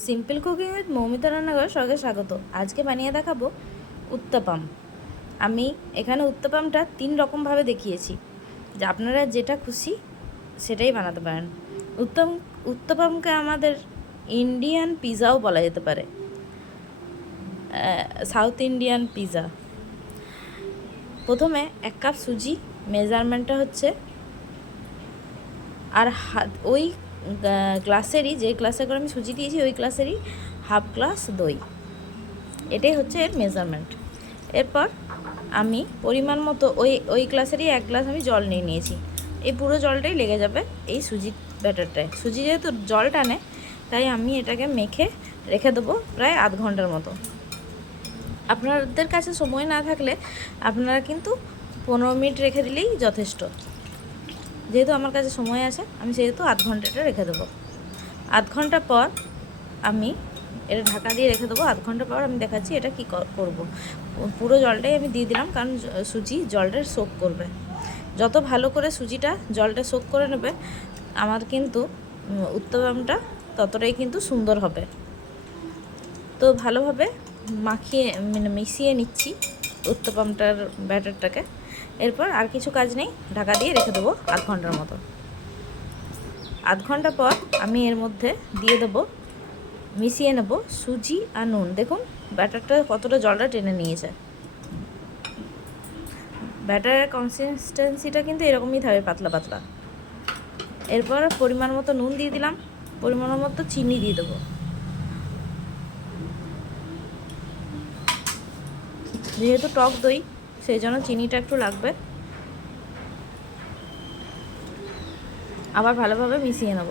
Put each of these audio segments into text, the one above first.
Simple cooking with Moumita রান্নাঘর সবাইকে স্বাগত। আজকে বানিয়ে দেখাবো উত্তাপাম। আমি এখানে উত্তাপামটা 3 রকমভাবে দেখিয়েছি, যে আপনারা যেটা খুশি সেটাই বানাতে পারেন। উত্তাপামকে আমাদের ইন্ডিয়ান পিৎজাও বলা যেতে পারে, সাউথ ইন্ডিয়ান পিৎজা। প্রথমে 1 কাপ সুজি, মেজারমেন্টটা হচ্ছে, আর ওই গ্লাসেরই, যে গ্লাসে করে আমি সুজি দিয়েছি ওই গ্লাসেরই হাফ গ্লাস দই, এটাই হচ্ছে এর মেজারমেন্ট। এরপর আমি পরিমাণ মতো ওই গ্লাসেরই 1 গ্লাস আমি জল নিয়ে নিয়েছি। এই পুরো জলটাই লেগে যাবে এই সুজির ব্যাটারটায়। সুজি যেহেতু জল টানে, তাই আমি এটাকে মেখে রেখে দেবো প্রায় আধ ঘন্টার মতো। আপনাদের কাছে সময় না থাকলে আপনারা কিন্তু 15 মিনিট রেখে দিলেই যথেষ্ট। যেহেতু আমার কাছে সময় আছে, আমি সেহেতু আধ ঘন্টাটা রেখে দেবো। আধ ঘন্টা পর আমি এটা ঢাকা দিয়ে রেখে দেবো। আধ ঘন্টা পর আমি দেখাচ্ছি এটা কি করব। পুরো জলটাই আমি দিয়ে দিলাম, কারণ সুজি জলটা সোক করবে। যত ভালো করে সুজিটা জলটা সোক করে নেবে, আমার কিন্তু উত্তপমটা ততটাই কিন্তু সুন্দর হবে। তো ভালোভাবে মিশিয়ে নিচ্ছি উত্তপমটার ব্যাটারটাকে। এরপর আর কিছু কাজ নেই, ঢাকা দিয়ে রেখে দেবো আধ ঘন্টার মতো। আধ ঘন্টা পর আমি এর মধ্যে দিয়ে দেবো, মিশিয়ে নেব সুজি আর নুন। দেখুন ব্যাটারটা কতটা জলটা টেনে নিয়েছে। ব্যাটারের কনসিস্টেন্সিটা কিন্তু এরকমই থাকবে, পাতলা পাতলা। এরপর পরিমাণ মতো নুন দিয়ে দিলাম, পরিমাণ মতো চিনি দিয়ে দেবো। যেহেতু টক দই, সেই জন্য চিনিটা একটু লাগবে। আবার ভালোভাবে মিশিয়ে নেব।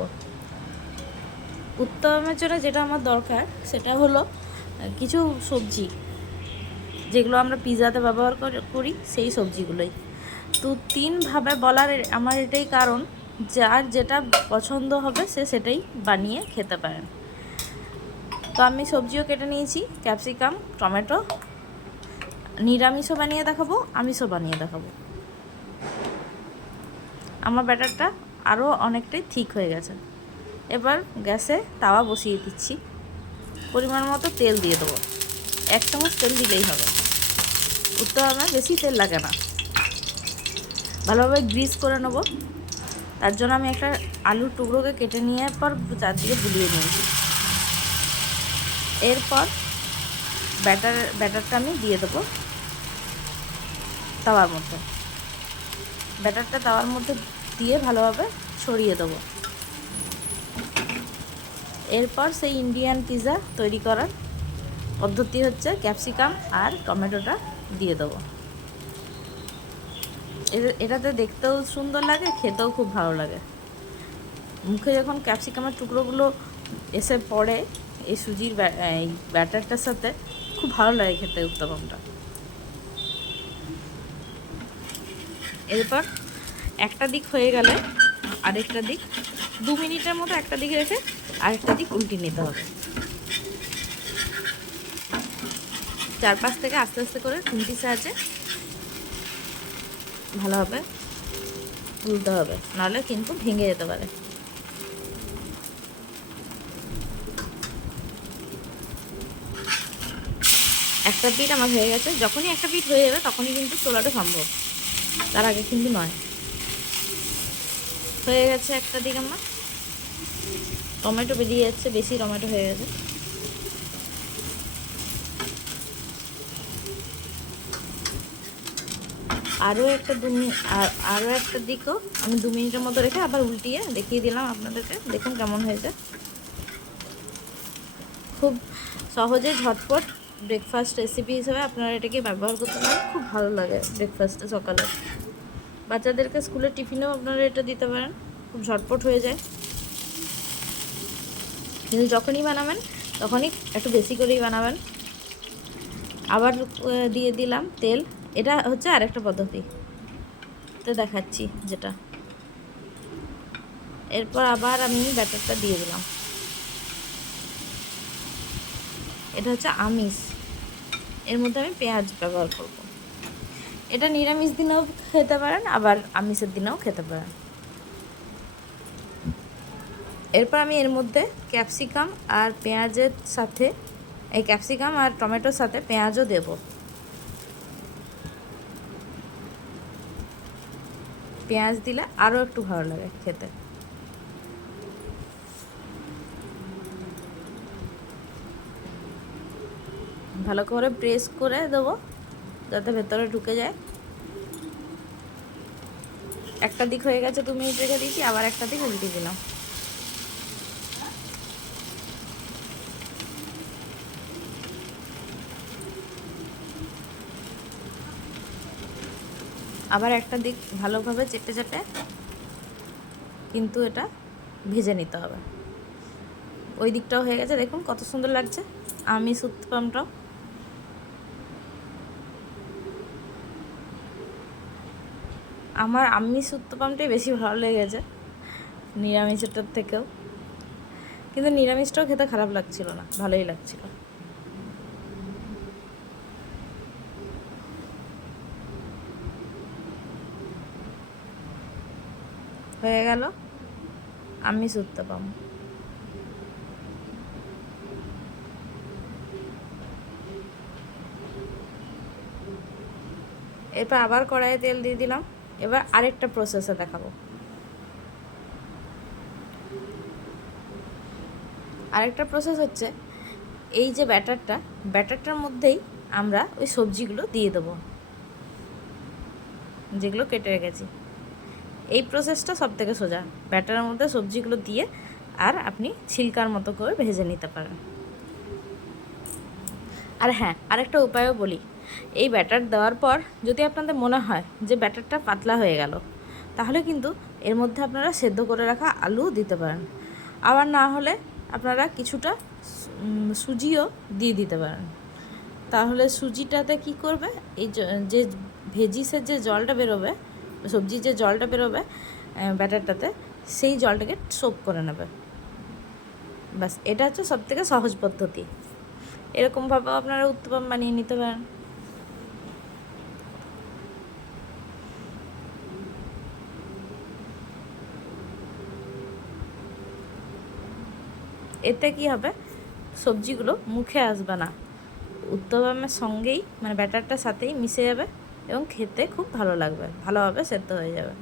উত্তপমের জন্য যেটা আমার দরকার সেটা হলো কিছু সবজি, যেগুলো আমরা পিৎজাতে ব্যবহার করি, সেই সবজিগুলোই। তো 3ভাবে বলার আমার এটাই কারণ, যার যেটা পছন্দ হবে সে সেটাই বানিয়ে খেতে পারেন। তো আমি সবজিও কেটে নিয়েছি, ক্যাপসিকাম, টমেটো। নিরামিষও বানিয়ে দেখাবো, আমিষও বানিয়ে দেখাবো। আমার ব্যাটারটা আরও অনেকটাই ঠিক হয়ে গেছে। এবার গ্যাসে তাওয়া বসিয়ে দিচ্ছি, পরিমাণ মতো তেল দিয়ে দেবো। 1 চামচ তেল দিলেই হবে। উত্তপমে বেশি তেল লাগে না। ভালোভাবে গ্রিস করে নেব। তার জন্য আমি একটা আলুর টুকরোকে কেটে নিয়ে পর চারদিকে বুলিয়ে নিয়েছি। এরপর ব্যাটারটা আমি দিয়ে দেবো তাওয়ার মধ্যে। ব্যাটারটা তাওয়ার মধ্যে দিয়ে ভালোভাবে ছড়িয়ে দেবো। এরপর সেই ইন্ডিয়ান পিৎজা তৈরি করার পদ্ধতি হচ্ছে, ক্যাপসিকাম আর টমেটোটা দিয়ে দেবো। এটাতে দেখতেও সুন্দর লাগে, খেতেও খুব ভালো লাগে। মুখে যখন ক্যাপসিকামের টুকরোগুলো এসে পড়ে এই সুজির এই ব্যাটারটার সাথে, খুব ভালো লাগে খেতে উত্তপমটা। এরপর একটা দিক হয়ে গেলে আরেকটা দিক 2 মিনিটের মতো একটা দিক রেখে আরেকটা দিক উল্টে নিতে হবে। 4-5 থেকে আস্তে আস্তে করে খুন্তির সাহায্যে ভালোভাবে তুলতে হবে, নাহলে কিন্তু ভেঙে যেতে পারে। একটা পিঠ আমার হয়ে গেছে। যখনই একটা পিঠ হয়ে যাবে তখনই কিন্তু তোলাটা সম্ভব, তার আগে কিন্তু নয়। হয়ে গেছে একটা দিক আমার। টমেটো বেরিয়ে যাচ্ছে, বেশি টমেটো হয়ে গেছে। আরও একটা আরও একটা দিকও আমি 2 মিনিটের মতো রেখে আবার উল্টিয়ে দেখিয়ে দিলাম আপনাদেরকে। দেখুন কেমন হয়েছে। খুব সহজে ঝটপট ব্রেকফাস্ট রেসিপি হিসেবে আপনারা এটাকে ব্যবহার করতে পারেন। খুব ভালো লাগে ব্রেকফাস্টে সকালে। বাচ্চাদেরকে স্কুলের টিফিনেও আপনারা এটা দিতে পারেন, খুব ঝটপট হয়ে যায়। কিন্তু যখনই বানাবেন তখনই একটু বেশি করেই বানাবেন। আবার দিয়ে দিলাম তেল। এটা হচ্ছে আরেকটা পদ্ধতি, তো দেখাচ্ছি যেটা। এরপর আবার আমি ব্যাটারটা দিয়ে দিলাম। এটা হচ্ছে আমিষ, এর মধ্যে আমি পেঁয়াজ ব্যবহার করব। এটা নিরামিষ দিনেও খেতে পারেন, আবার আমিষের দিনেও খেতে পারেন। এরপর আমি এর মধ্যে ক্যাপসিকাম আর পেঁয়াজের সাথে, এই ক্যাপসিকাম আর টমেটোর সাথে পেঁয়াজও দেব। পেঁয়াজ দিলে আরও একটু ভালো লাগে খেতে। ভালো করে প্রেস করে দেবো যাতে ভেতরে ঢুকে যায়। একটা দিক হয়ে গেছে, 2 মিনিট রেখে দিয়েছি, আবার একটা দিক উল্টে দিলাম। আবার একটা দিক ভালোভাবে চেটে চেটে কিন্তু এটা ভেজে নিতে হবে। ওই দিকটাও হয়ে গেছে, দেখুন কত সুন্দর লাগছে আমিষ উত্তপমটাও। আমার আমিষ উত্তপমটাই বেশি ভালো লেগেছে নিরামিষটার থেকেও, কিন্তু নিরামিষটাও খেতে খারাপ লাগছিল না, ভালোই লাগছিল। হয়ে গেল আমিষ উত্তপম। এরপর আবার কড়াইয়ে তেল দিয়ে দিলাম। এবার আরেকটা প্রসেসে দেখাবো। আরেকটা প্রসেস হচ্ছে, এই যে ব্যাটারটার মধ্যেই আমরা ওই সবজিগুলো দিয়ে দেবো যেগুলো কেটে রেখেছি। এই প্রসেসটা সব থেকে সোজা, ব্যাটারের মধ্যে সবজিগুলো দিয়ে আর আপনি ছিলকার মতো করে ভেজে নিতে পারেন। আর হ্যাঁ, আরেকটা উপায়ও বলি, এই ব্যাটার দেওয়ার পর যদি আপনাদের মনে হয় যে ব্যাটারটা পাতলা হয়ে গেল, তাহলে কিন্তু এর মধ্যে আপনারা সেদ্ধ করে রাখা আলু দিতে পারেন। আবার না হলে আপনারা কিছুটা সুজিও দিয়ে দিতে পারেন। তাহলে সুজিটাতে কি করবে, এই যে ভেজিসের যে জলটা বেরোবে, সবজির যে জলটা বেরোবে ব্যাটারটাতে, সেই জলটাকে সোক করে নেবে। বাস, এটা হচ্ছে সবথেকে সহজ পদ্ধতি। এরকমভাবেও আপনারা উত্তপম বানিয়ে নিতে পারেন। এতে কি হবে, সবজিগুলো মুখে আসবে না, উত্তপমের সঙ্গেই মানে ব্যাটারটার সাথেই মিশে যাবে এবং খেতে খুব ভালো লাগবে, ভালোভাবে সেদ্ধ হয়ে যাবে।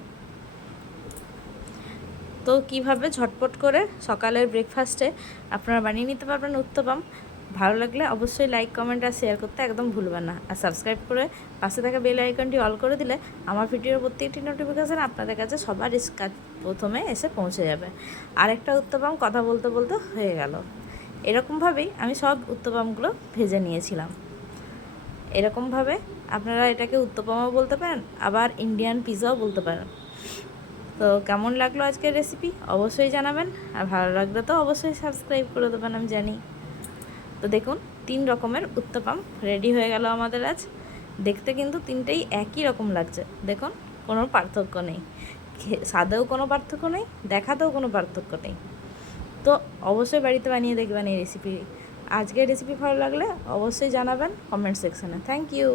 তো কিভাবে ঝটপট করে সকালের ব্রেকফাস্টে আপনারা বানিয়ে নিতে পারবেন উত্তপম। ভালো লাগলে অবশ্যই লাইক, কমেন্ট আর শেয়ার করতে একদম ভুলবেন না। আর সাবস্ক্রাইব করে পাশে থাকা বেল আইকনটি অল করে দিলে আমার ভিডিওর প্রত্যেকটি নোটিফিকেশান আপনাদের কাছে সবার প্রথমে এসে পৌঁছে যাবে। আরেকটা উত্তপম কথা বলতে বলতে হয়ে গেল। এরকমভাবেই আমি সব উত্তপমগুলো ভেজে নিয়েছিলাম। এরকমভাবে আপনারা এটাকে উত্তপমও বলতে পারেন, আবার ইন্ডিয়ান পিৎজাও বলতে পারেন। তো কেমন লাগলো আজকের রেসিপি অবশ্যই জানাবেন, আর ভালো লাগলে তো অবশ্যই সাবস্ক্রাইব করে দেবেন, আমি জানি। তো দেখুন 3 রকমের উত্তপম রেডি হয়ে গেল আমাদের আজ। দেখতে কিন্তু তিনটেই একই রকম লাগছে, দেখুন কোনো পার্থক্য নেই, স্বাদেও কোনো পার্থক্য নেই, দেখাতেও কোনো পার্থক্য নেই। তো অবশ্যই বাড়িতে বানিয়ে দেখবেন এই রেসিপি। আজকের রেসিপি ভালো লাগলে অবশ্যই জানাবেন কমেন্ট সেকশানে। Thank you.